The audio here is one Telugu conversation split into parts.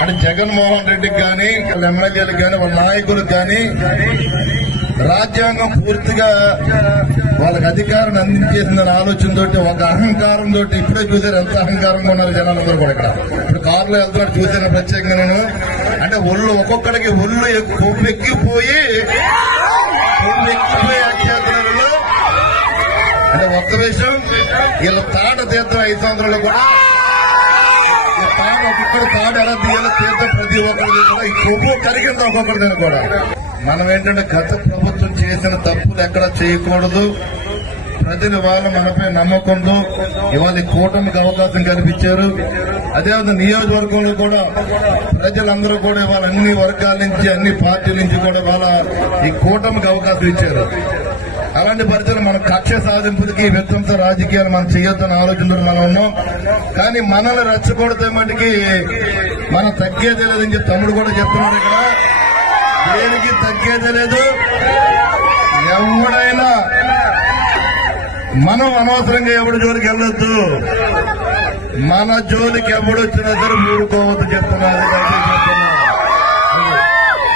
అంటే జగన్మోహన్ రెడ్డికి కానీ వాళ్ళ ఎమ్మెల్యేలకు కానీ వాళ్ళ నాయకులకు కానీ రాజ్యాంగం పూర్తిగా వాళ్ళకి అధికారాన్ని అందించేసిందనే ఆలోచనతో ఒక అహంకారంతో ఇప్పుడే చూసారు ఎంత అహంకారంగా ఉన్నారు జనాలందరూ కూడా. ఇక్కడ ఇప్పుడు కారులో వెళ్తున్నాడు చూసాను ప్రత్యేకంగా నేను. అంటే ఒక్కొక్కడికి ఒళ్ళు కొవ్వెక్కిపోయి చేస్తున్నారు. అంటే ఒక్క విషయం వీళ్ళ తాట తీర్థం 5 సంవత్సరాలు కూడా ఒక్కొక్కరు తాడు ఎలా తీయాలో తీర్థం ప్రతి ఒక్కరిది కూడా ఈ కొవ్వు కరిగింది ఒక్కొక్కరిని కూడా. మనం ఏంటంటే గత ప్రభుత్వం చేసిన తప్పులు ఎక్కడ చేయకూడదు. ప్రజలు వాళ్ళు మనపై నమ్మకంతో ఇవాళ కూటమికి అవకాశం కల్పించారు. అదేవిధంగా నియోజకవర్గంలో కూడా ప్రజలందరూ కూడా ఇవాళ అన్ని వర్గాల నుంచి అన్ని పార్టీల నుంచి కూడా వాళ్ళ ఈ కూటమికి అవకాశం ఇచ్చారు. అలాంటి పరిస్థితులు మనం కక్ష సాధింపులకి విధ్వంస రాజకీయాలు మనం చేయొద్దని ఆలోచనలు మనం ఉన్నాం. కానీ మనల్ని రెచ్చగొడితే మటుకి మనం తగ్గేదే లేదని చెప్పి తమ్ముడు కూడా చెప్తున్నాడు. ఇక్కడ దేనికి తగ్గేదే లేదు. ఎవడైనా మనం అనవసరంగా ఎవడి జోలికి వెళ్ళొద్దు. మన జోలికి ఎవడు వచ్చినా సరే ఊరుకోవద్దు చెప్తున్నారు.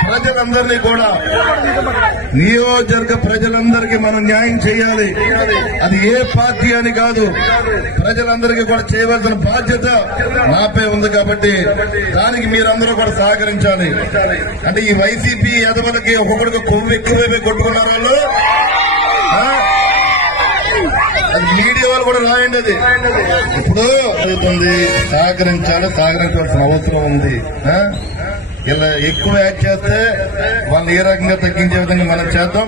ప్రజలందరినీ కూడా నియోజకవర్గ ప్రజలందరికీ మనం న్యాయం చేయాలి. అది ఏ పార్టీ అని కాదు, ప్రజలందరికీ కూడా చేయవలసిన బాధ్యత నాపై ఉంది. కాబట్టి దానికి మీరందరూ కూడా సహకరించాలి. అంటే ఈ వైసీపీ ఎదవలకి ఒక్కొక్కడికి కొవ్వు ఎక్కువైపోయి కొట్టుకున్నారు వాళ్ళు. అది మీడియా వాళ్ళు కూడా రాయండి. అది ఇప్పుడు అవుతుంది. సహకరించాల్సిన అవసరం ఉంది. ఇలా ఎక్కువ యాక్ట్ చేస్తే వాళ్ళు ఏ రకంగా తగ్గించే విధంగా మనం చేద్దాం.